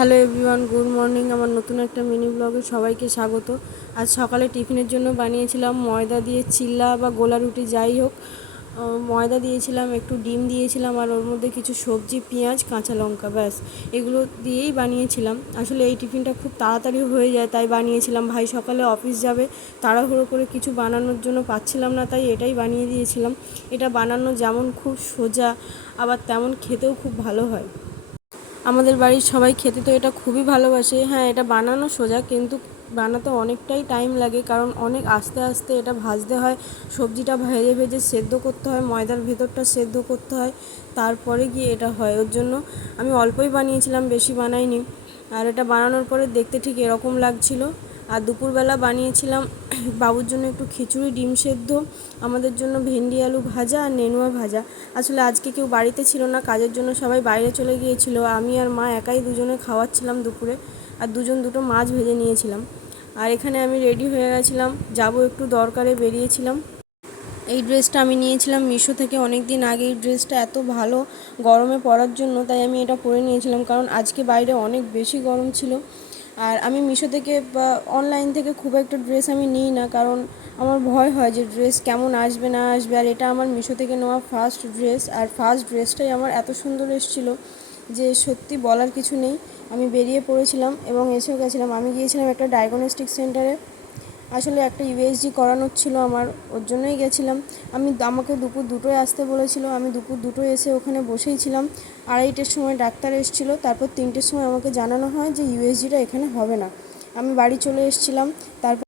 Hello everyone, good morning. আমার নতুন একটা মিনি ব্লগে সবাইকে স্বাগত। আজ সকালে টিফিনের জন্য বানিয়েছিলাম ময়দা দিয়ে চিল্লা বা গোলা রুটি, যাই হোক। ময়দা দিয়েছিলাম, একটু ডিম দিয়েছিলাম, আর ওর মধ্যে কিছু সবজি, পেঁয়াজ, কাঁচা লঙ্কা, ব্যাস এগুলো দিয়েই বানিয়েছিলাম। আসলে এই টিফিনটা খুব তাড়াতাড়ি হয়ে যায়, তাই বানিয়েছিলাম। ভাই সকালে অফিস যাবে, তাড়াহুড়ো করে কিছু বানানোর জন্য পাচ্ছিলাম না, তাই এটাই বানিয়ে দিয়েছিলাম। এটা বানানো যেমন খুব সোজা, আবার তেমন খেতেও খুব ভালো হয়। আমাদের বাড়ির সবাই খেতে তো এটা খুবই ভালোবাসে। হ্যাঁ, এটা বানানো সোজা, কিন্তু বানাতে অনেকটাই টাইম লাগে, কারণ অনেক আস্তে আস্তে এটা ভাজতে হয়। সবজিটা ভেজে ভেজে সেদ্ধ করতে হয়, ময়দার ভেতরটা সেদ্ধ করতে হয়, তারপরে গিয়ে এটা হয়। ওর জন্য আমি অল্পই বানিয়েছিলাম, বেশি বানাইনি। আর এটা বানানোর পরে দেখতে ঠিক এরকম লাগছিল। আর দুপুরবেলা বানিয়েছিলাম বাবুর জন্য একটু খিচুড়ি, ডিম সেদ্ধ, আমাদের জন্য ভেন্ডি আলু ভাজা আর নেনুয়া ভাজা। আসলে আজকে কেউ বাড়িতে ছিল না, কাজের জন্য সবাই বাইরে চলে গিয়েছিল। আমি আর মা একাই দুজনে খাওয়াচ্ছিলাম দুপুরে, আর দুটো মাছ ভেজে নিয়েছিলাম। আর এখানে আমি রেডি হয়ে গেছিলাম, যাব একটু দরকারে বেরিয়েছিলাম। এই ড্রেসটা আমি নিয়েছিলাম মিশো থেকে অনেক দিন আগে। এই ড্রেসটা এত ভালো গরমে পরার জন্য, তাই আমি এটা পরে নিয়েছিলাম, কারণ আজকে বাইরে অনেক বেশি গরম ছিল। আর আমি মিশো থেকে বা অনলাইন থেকে খুব একটা ড্রেস আমি নিই না, কারণ আমার ভয় হয় যে ড্রেস কেমন আসবে না আসবে। আর এটা আমার মিশো থেকে নেওয়া ফার্স্ট ড্রেস, আর ফার্স্ট ড্রেসটাই আমার এত সুন্দর এসেছিলো যে সত্যি বলার কিছু নেই। আমি বেরিয়ে পড়েছিলাম এবং এসেও গেছিলাম। আমি গিয়েছিলাম একটা ডায়াগনস্টিক সেন্টারে, আসলে একটা ইউএসজি করানোর ছিল আমার, ওর জন্যই গেছিলাম। আমাকে দুপুর দুটোয় আসতে বলেছিল, আমি দুপুর দুটোয় এসে ওখানে বসেই ছিলাম। 2:30টার সময় ডাক্তার এসেছিলো, তারপর 3টের সময় আমাকে জানানো হয় যে ইউএসজিটা এখানে হবে না। আমি বাড়ি চলে এসেছিলাম। তারপর